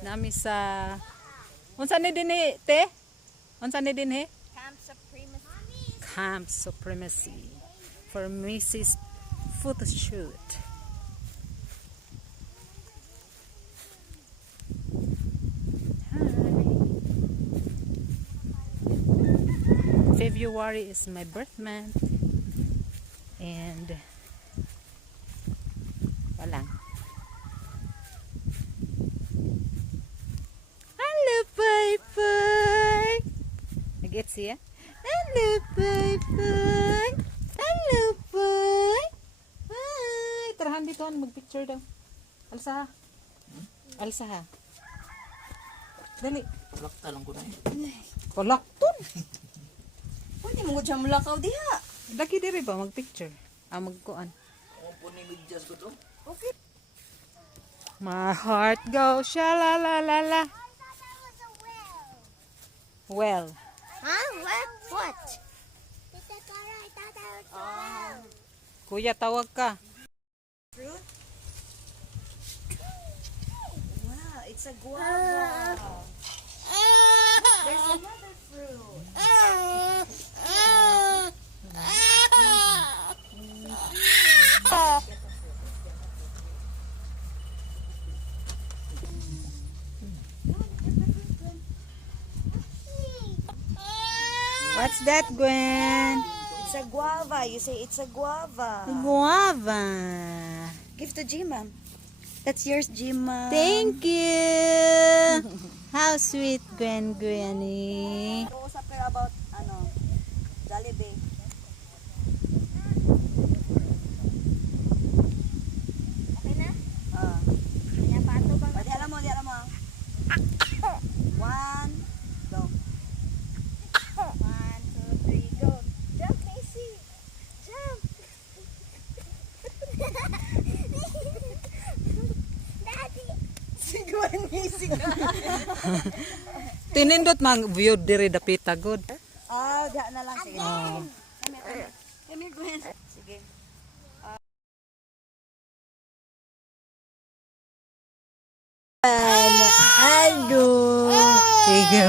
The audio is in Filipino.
Nami sa unsa ni dinhi te? Unsa ni dinhi? Camp Supremacy. Camp Supremacy for Mrs. Photo shoot. February is my birth month and walang. Hello, bye-bye. Nag-gets siya? Hello, bye-bye. Hello, bye. Hi. Tarahan dito, mag-picture daw. Alsa ha. Alsa ha. Dali. Lakta lang ko na eh. Kolakton. Pwede mo dyan mulakaw diha. Lagi diri ba mag-picture? Magkuan. Ako po ni Midjas ko to. Okay. My heart goes sha la la la la. Well. Huh? What? Kuya, tawag ka. Fruit? Wow, it's a guava. There's another fruit. What's that, Gwen? It's a guava. You say it's a guava. Guava. Give to Jima. That's yours, Jima. Thank you. How sweet, Gwenny. Usap kayo about, Jollibee. Okay na? Kanya pato bang? Di alam mo. One, go. 1, 2, 3, go. Jump, Casey. Jump. Daddy. Siguan, Casey. Tinindot mang view diri dapita good. Diha na lang. Sige. Kami, Gwen. Sige. Hello. Sige.